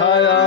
系啊。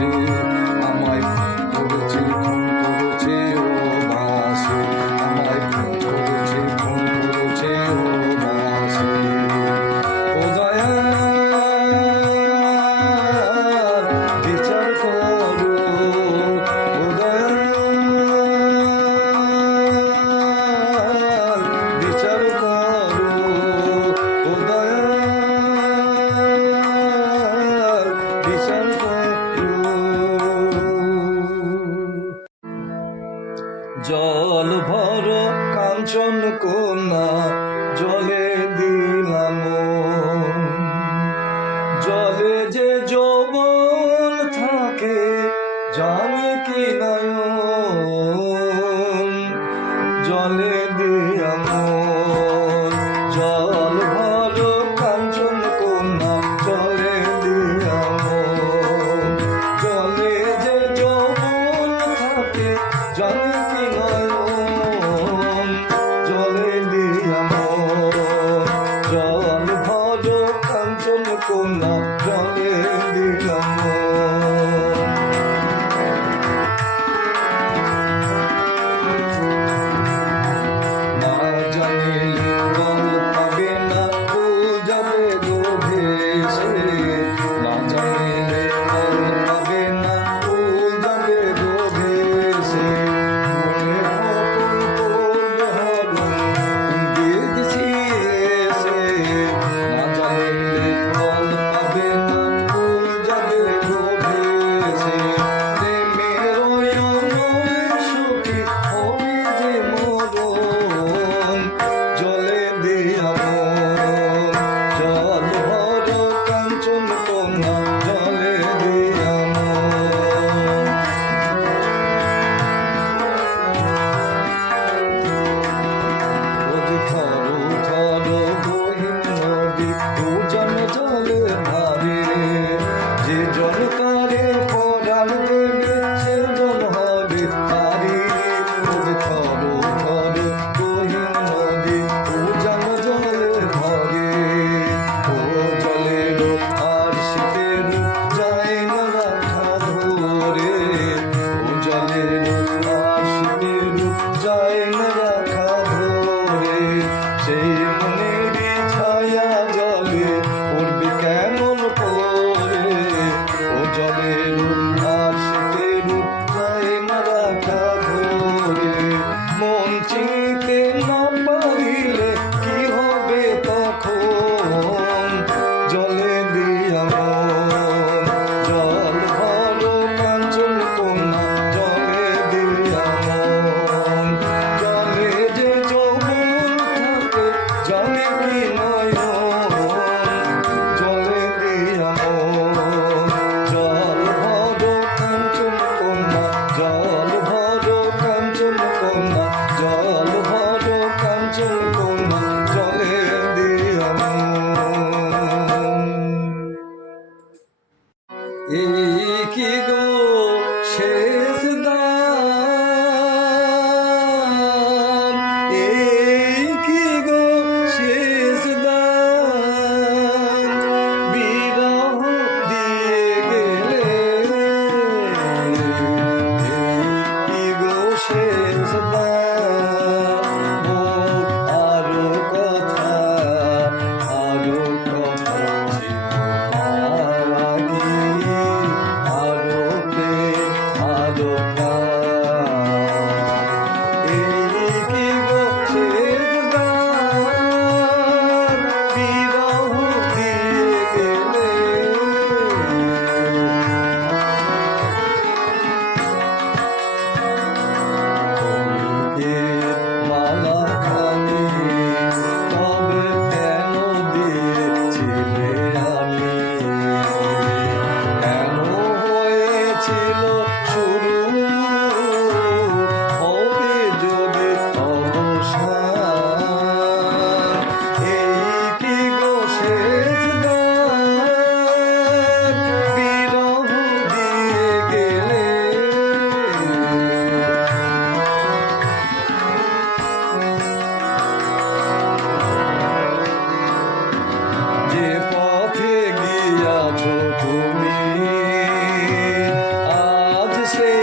to জল ভর কাঞ্চন কন্যা Hey. Suốt. Wednesday.